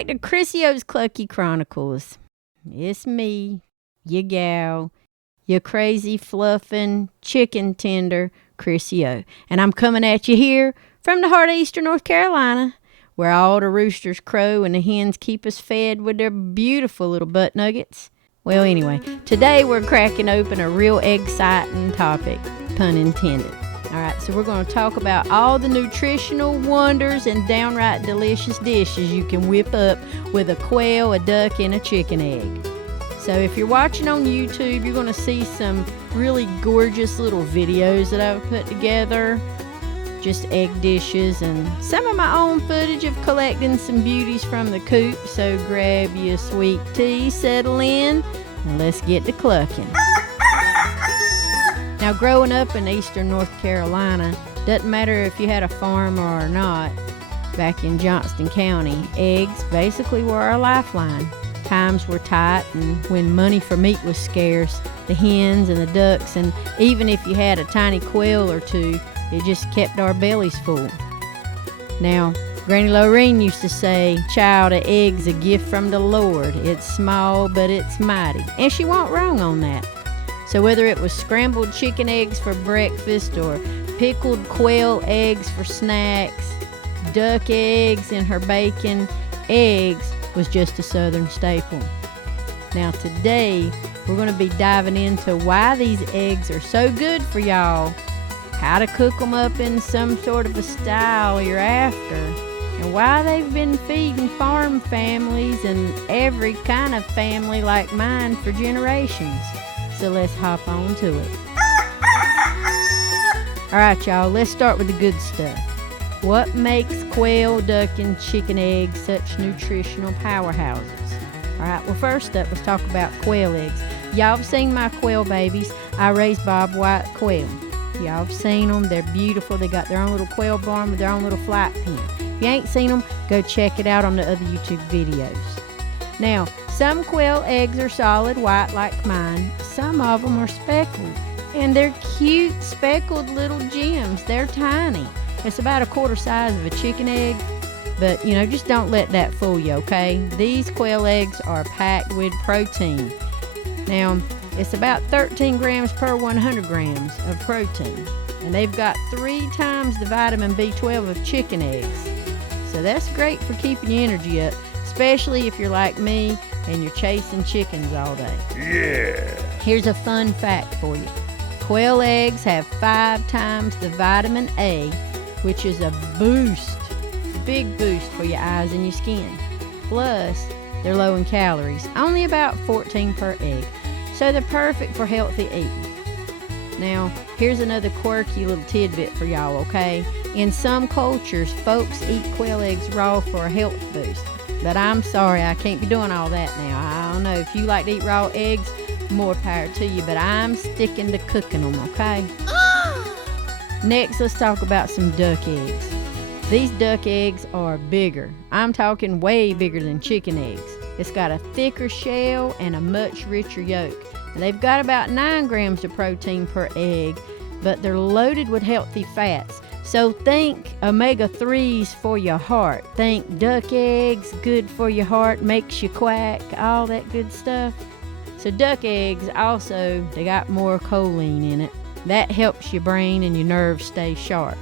back to Chrisio's Clucky Chronicles. It's me, your gal, your crazy fluffing chicken tender, Chrisio. And I'm coming at you here from the heart of Eastern North Carolina, where all the roosters crow and the hens keep us fed with their beautiful little butt nuggets. Well, anyway, today we're cracking open a real exciting topic, pun intended. All right, so we're going to talk about all the nutritional wonders and downright delicious dishes you can whip up with a quail, a duck, and a chicken egg. So if you're watching on YouTube, you're going to see some really gorgeous little videos that I've put together, just egg dishes, and some of my own footage of collecting some beauties from the coop. So grab you a sweet tea, settle in, and let's get to clucking. Now, growing up in Eastern North Carolina, doesn't matter if you had a farm or not, back in Johnston County, eggs basically were our lifeline. Times were tight, and when money for meat was scarce, the hens and the ducks, and even if you had a tiny quail or two, it just kept our bellies full. Now, Granny Lorene used to say, "Child, a egg's a gift from the Lord. It's small, but it's mighty." And she wasn't wrong on that. So whether it was scrambled chicken eggs for breakfast or pickled quail eggs for snacks, duck eggs in her bacon, eggs was just a southern staple. Now today, we're going to be diving into why these eggs are so good for y'all, how to cook them up in some sort of a style you're after, and why they've been feeding farm families and every kind of family like mine for generations. So let's hop on to it. All right, y'all, let's start with the good stuff. What makes quail, duck, and chicken eggs such nutritional powerhouses? All right, well, first up, let's talk about quail eggs. Y'all have seen my quail babies. I raise bobwhite quail. Y'all have seen them. They're beautiful. They got their own little quail barn with their own little flight pen. If you ain't seen them, go check it out on the other YouTube videos. Now, some quail eggs are solid white like mine. Some of them are speckled. And they're cute, speckled little gems. They're tiny. It's about a quarter size of a chicken egg. But, just don't let that fool you, okay? These quail eggs are packed with protein. Now, it's about 13 grams per 100 grams of protein. And they've got 3 times the vitamin B12 of chicken eggs. So that's great for keeping your energy up, especially if you're like me and you're chasing chickens all day. Yeah! Here's a fun fact for you. Quail eggs have 5 times the vitamin A, which is a boost, big boost for your eyes and your skin. Plus, they're low in calories, only about 14 per egg. So they're perfect for healthy eating. Now, here's another quirky little tidbit for y'all, okay? In some cultures, folks eat quail eggs raw for a health boost. But I'm sorry, I can't be doing all that now. I don't know, if you like to eat raw eggs, more power to you, but I'm sticking to cooking them, okay? Next, let's talk about some duck eggs. These duck eggs are bigger. I'm talking way bigger than chicken eggs. It's got a thicker shell and a much richer yolk. And they've got about 9 grams of protein per egg, but they're loaded with healthy fats. So think omega-3s for your heart. Think duck eggs, good for your heart, makes you quack, all that good stuff. So duck eggs also, they got more choline in it. That helps your brain and your nerves stay sharp.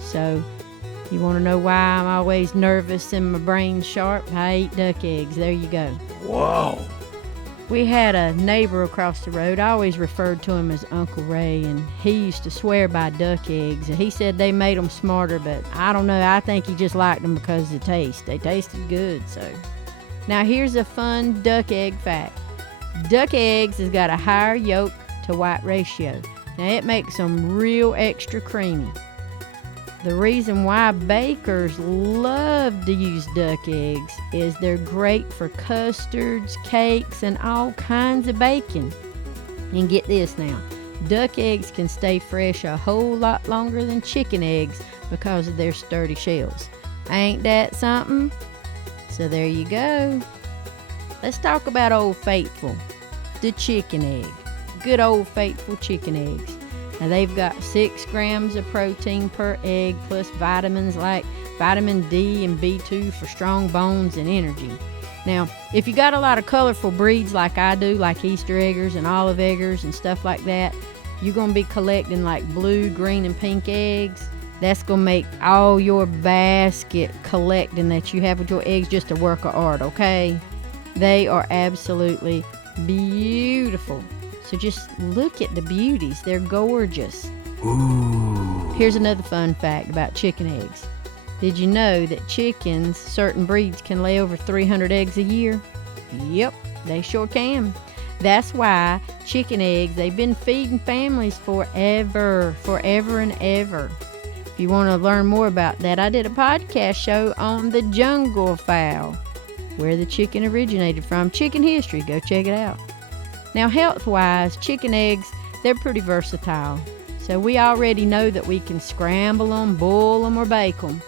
So you want to know why I'm always nervous and my brain's sharp? I eat duck eggs. There you go. Wow! We had a neighbor across the road. I always referred to him as Uncle Ray, and he used to swear by duck eggs. And he said they made them smarter, but I don't know. I think he just liked them because of the taste. They tasted good, so. Now here's a fun duck egg fact. Duck eggs has got a higher yolk to white ratio. Now it makes them real extra creamy. The reason why bakers love to use duck eggs is they're great for custards, cakes, and all kinds of baking. And get this now, duck eggs can stay fresh a whole lot longer than chicken eggs because of their sturdy shells. Ain't that something? So there you go. Let's talk about Old Faithful, the chicken egg. Good old faithful chicken eggs. Now they've got 6 grams of protein per egg, plus vitamins like vitamin D and B2 for strong bones and energy. Now, if you got a lot of colorful breeds like I do, like Easter eggers and olive eggers and stuff like that, you're going to be collecting like blue, green, and pink eggs. That's going to make all your basket collecting that you have with your eggs just a work of art, okay? They are absolutely beautiful. So just look at the beauties. They're gorgeous. Ooh. Here's another fun fact about chicken eggs. Did you know that chickens, certain breeds, can lay over 300 eggs a year? Yep, they sure can. That's why chicken eggs, they've been feeding families forever and ever. If you want to learn more about that, I did a podcast show on the jungle fowl, where the chicken originated from. Chicken history, go check it out. Now, health-wise, chicken eggs, they're pretty versatile. So we already know that we can scramble them, boil them, or bake them.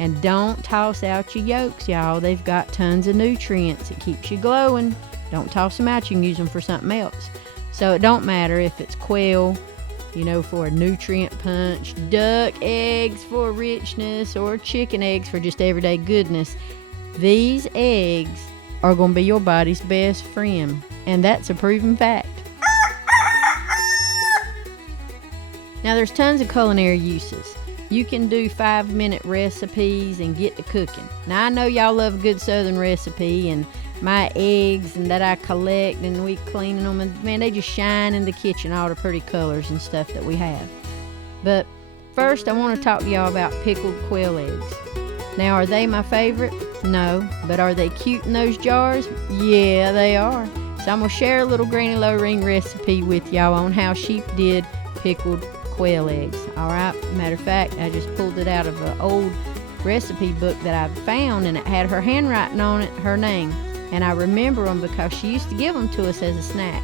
And don't toss out your yolks, y'all. They've got tons of nutrients. It keeps you glowing. Don't toss them out. You can use them for something else. So it don't matter if it's quail, for a nutrient punch, duck eggs for richness, or chicken eggs for just everyday goodness. These eggs are going to be your body's best friend. And that's a proven fact. Now, there's tons of culinary uses. You can do 5-minute recipes and get to cooking. Now, I know y'all love a good southern recipe, and my eggs and that I collect and we cleaning them, and man, they just shine in the kitchen, all the pretty colors and stuff that we have. But first, I want to talk to y'all about pickled quail eggs. Now, are they my favorite? No. But are they cute in those jars? Yeah, they are. So I'm going to share a little Granny Lorene recipe with y'all on how she did pickled quail eggs. Alright, matter of fact, I just pulled it out of an old recipe book that I found, and it had her handwriting on it, her name, and I remember them because she used to give them to us as a snack.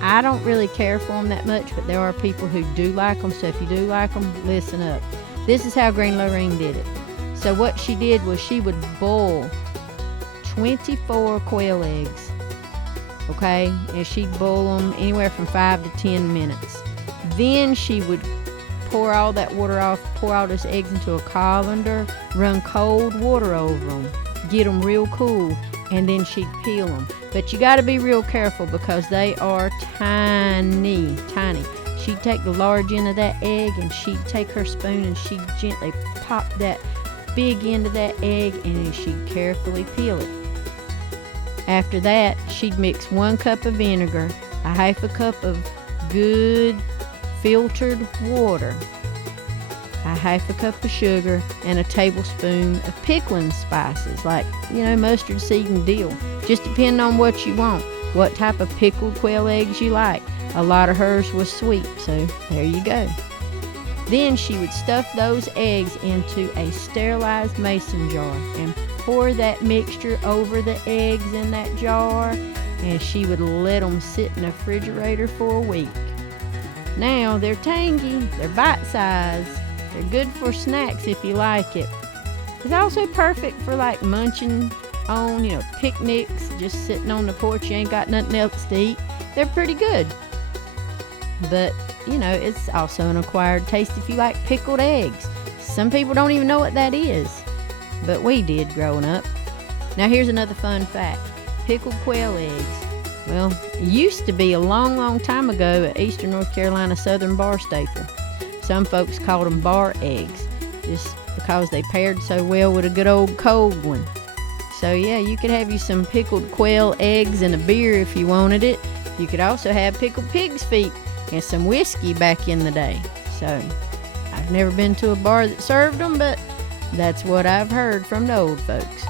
I don't really care for them that much, but there are people who do like them, so if you do like them, listen up. This is how Granny Lorene did it. So what she did was she would boil 24 quail eggs, okay, and she'd boil them anywhere from 5 to 10 minutes. Then she would pour all that water off, pour all those eggs into a colander, run cold water over them, get them real cool, and then she'd peel them. But you got to be real careful because they are tiny. She'd take the large end of that egg, and she'd take her spoon and she'd gently pop that big end of that egg, and then she'd carefully peel it. After that, she'd mix 1 cup of vinegar, a half a cup of good filtered water, a half a cup of sugar, and a tablespoon of pickling spices like, mustard seed and dill. Just depending on what you want, what type of pickled quail eggs you like. A lot of hers was sweet, so there you go. Then she would stuff those eggs into a sterilized mason jar and pour that mixture over the eggs in that jar, and she would let them sit in the refrigerator for a week. Now, they're tangy, they're bite-sized, they're good for snacks if you like it. It's also perfect for like munching on, picnics, just sitting on the porch, you ain't got nothing else to eat. They're pretty good. But, it's also an acquired taste if you like pickled eggs. Some people don't even know what that is, but we did growing up. Now, here's another fun fact. Pickled quail eggs. Well, it used to be a long time ago at Eastern North Carolina Southern bar staple. Some folks called them bar eggs, just because they paired so well with a good old cold one. So yeah, you could have you some pickled quail eggs and a beer if you wanted it. You could also have pickled pig's feet and some whiskey back in the day. So I've never been to a bar that served them, but that's what I've heard from the old folks.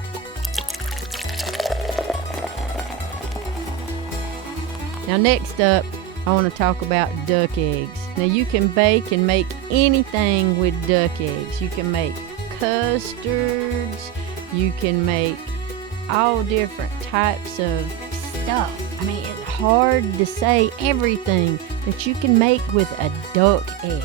Now next up, I want to talk about duck eggs. Now you can bake and make anything with duck eggs. You can make custards, you can make all different types of stuff. I mean, it's hard to say everything that you can make with a duck egg.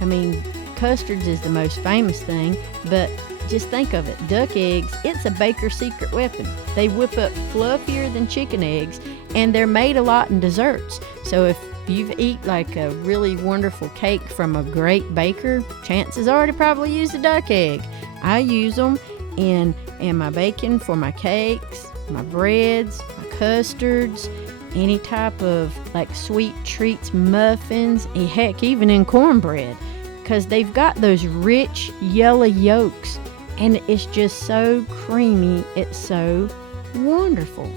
I mean, custards is the most famous thing, but just think of it. Duck eggs, it's a baker's secret weapon. They whip up fluffier than chicken eggs, and they're made a lot in desserts. So if if you've eat like a really wonderful cake from a great baker, chances are to probably use a duck egg. I use them in my baking for my cakes, my breads, my custards, any type of like sweet treats, muffins, and heck, even in cornbread, because they've got those rich yellow yolks, and it's just so creamy. It's so wonderful.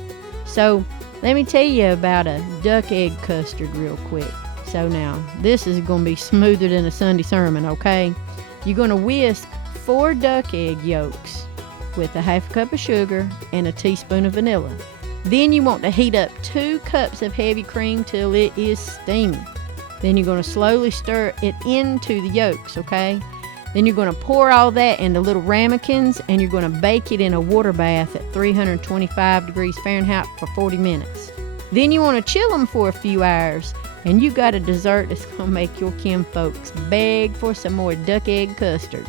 So let me tell you about a duck egg custard real quick. So now, this is going to be smoother than a Sunday sermon, okay? You're going to whisk 4 duck egg yolks with a half cup of sugar and a teaspoon of vanilla. Then you want to heat up 2 cups of heavy cream till it is steaming. Then you're going to slowly stir it into the yolks, okay? Then you're going to pour all that into little ramekins, and you're going to bake it in a water bath at 325 degrees Fahrenheit for 40 minutes. Then you want to chill them for a few hours, and you got a dessert that's going to make your kinfolks beg for some more duck egg custard.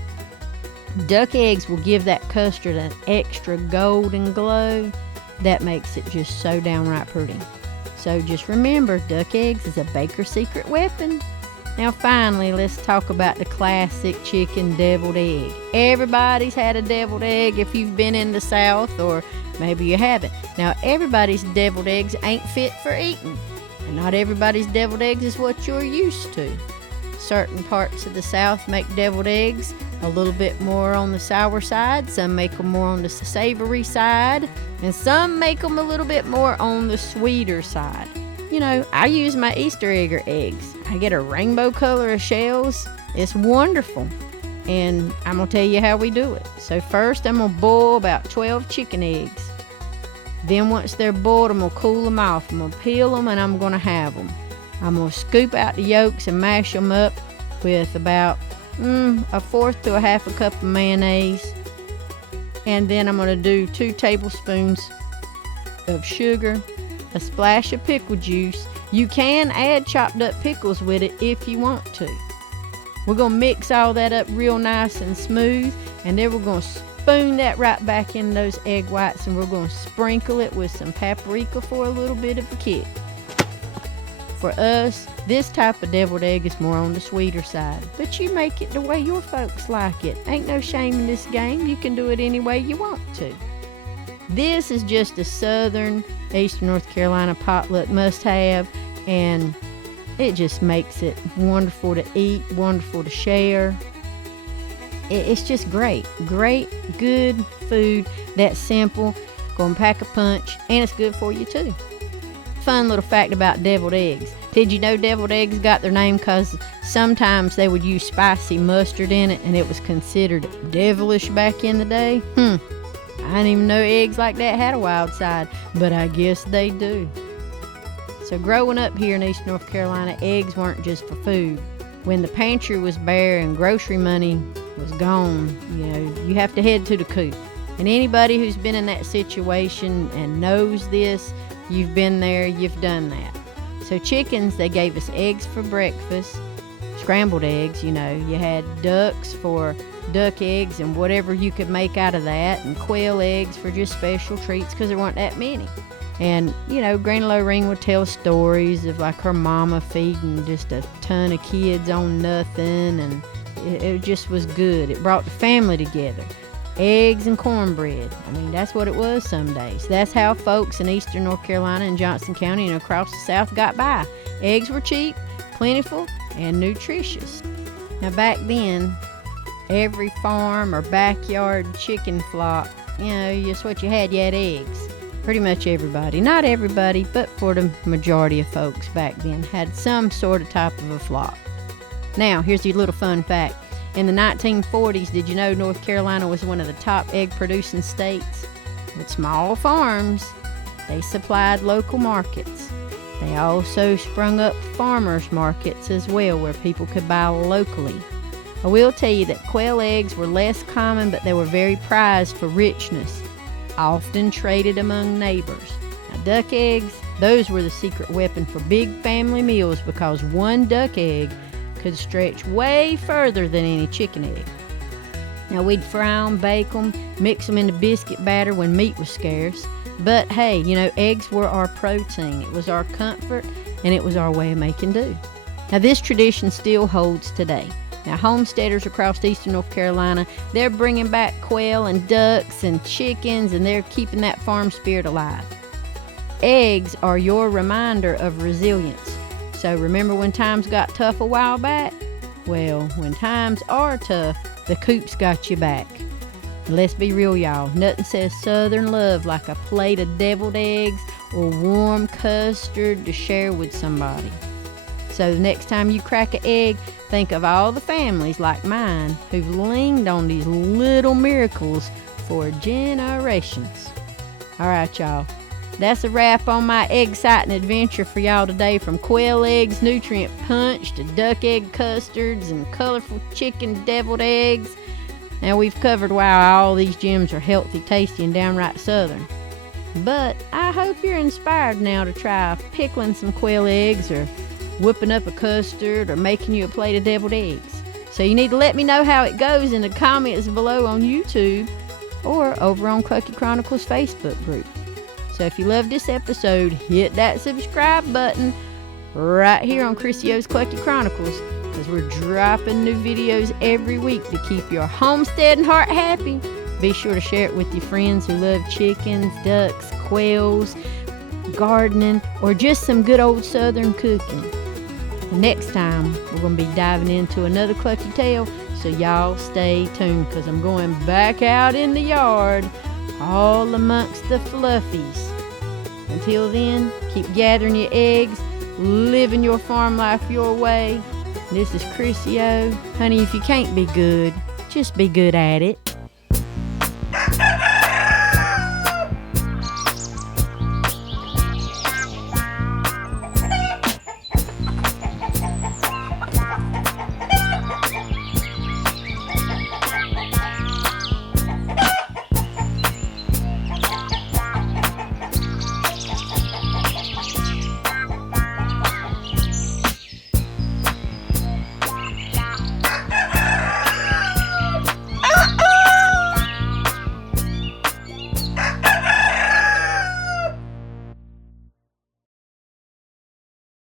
Duck eggs will give that custard an extra golden glow that makes it just so downright pretty. So just remember, duck eggs is a baker's secret weapon. Now finally, let's talk about the classic chicken deviled egg. Everybody's had a deviled egg if you've been in the South, or maybe you haven't. Now everybody's deviled eggs ain't fit for eating, and not everybody's deviled eggs is what you're used to. Certain parts of the South make deviled eggs a little bit more on the sour side, some make them more on the savory side, and some make them a little bit more on the sweeter side. You know, I use my Easter egg eggs. I get a rainbow color of shells. It's wonderful. And I'm going to tell you how we do it. So first I'm going to boil about 12 chicken eggs. Then once they're boiled, I'm going to cool them off. I'm going to peel them and I'm going to have them. I'm going to scoop out the yolks and mash them up with about 1/4 to 1/2 cup of mayonnaise. And then I'm going to do 2 tablespoons of sugar, a splash of pickle juice. You can add chopped up pickles with it if you want to. We're going to mix all that up real nice and smooth, and then we're going to spoon that right back in those egg whites, and we're going to sprinkle it with some paprika for a little bit of a kick. For us, this type of deviled egg is more on the sweeter side, but you make it the way your folks like it. Ain't no shame in this game. You can do it any way you want to. This is just a southern, eastern North Carolina potluck must-have, and it just makes it wonderful to eat, wonderful to share. It's just great, good food that's simple, gonna pack a punch, and it's good for you too. Fun little fact about deviled eggs. Did you know deviled eggs got their name because sometimes they would use spicy mustard in it, and it was considered devilish back in the day? I didn't even know eggs like that had a wild side, but I guess they do. So growing up here in East North Carolina, eggs weren't just for food. When the pantry was bare and grocery money was gone, you have to head to the coop. And anybody who's been in that situation and knows this, you've been there, you've done that. So chickens, they gave us eggs for breakfast, scrambled eggs, you had ducks for duck eggs and whatever you could make out of that, and quail eggs for just special treats because there weren't that many. And, Granny Lorraine would tell stories of like her mama feeding just a ton of kids on nothing, and it just was good. It brought the family together. Eggs and cornbread. That's what it was some days. That's how folks in eastern North Carolina and Johnson County and across the South got by. Eggs were cheap, plentiful, and nutritious. Now back then, every farm or backyard chicken flock, just what you had eggs. Pretty much everybody, not everybody, but for the majority of folks back then had some sort of type of a flock. Now, here's your little fun fact. In the 1940s, did you know North Carolina was one of the top egg-producing states? With small farms, they supplied local markets. They also sprung up farmers markets as well, where people could buy locally. I will tell you that quail eggs were less common, but they were very prized for richness, often traded among neighbors. Now, duck eggs, those were the secret weapon for big family meals because one duck egg could stretch way further than any chicken egg. Now, we'd fry them, bake them, mix them into biscuit batter when meat was scarce. But hey, eggs were our protein. It was our comfort, and it was our way of making do. Now, this tradition still holds today. Now, homesteaders across eastern North Carolina, they're bringing back quail and ducks and chickens, and they're keeping that farm spirit alive. Eggs are your reminder of resilience. So remember when times got tough a while back? Well, when times are tough, the coop's got you back. And let's be real, y'all. Nothing says Southern love like a plate of deviled eggs or warm custard to share with somebody. So the next time you crack an egg, think of all the families like mine who've leaned on these little miracles for generations. All right, y'all. That's a wrap on my egg-citing adventure for y'all today, from quail eggs, nutrient punch, to duck egg custards and colorful chicken deviled eggs. Now, we've covered why all these gems are healthy, tasty, and downright Southern. But I hope you're inspired now to try pickling some quail eggs, or whipping up a custard, or making you a plate of deviled eggs. So you need to let me know how it goes in the comments below on YouTube or over on Clucky Chronicles Facebook group. So if you loved this episode, hit that subscribe button right here on Chrissy O's Clucky Chronicles, because we're dropping new videos every week to keep your homesteading heart happy. Be sure to share it with your friends who love chickens, ducks, quails, gardening, or just some good old Southern cooking. And next time, we're going to be diving into another Clucky tale, so y'all stay tuned, because I'm going back out in the yard, all amongst the fluffies. Until then, keep gathering your eggs, living your farm life your way. This is Chrissy O. Honey, if you can't be good, just be good at it.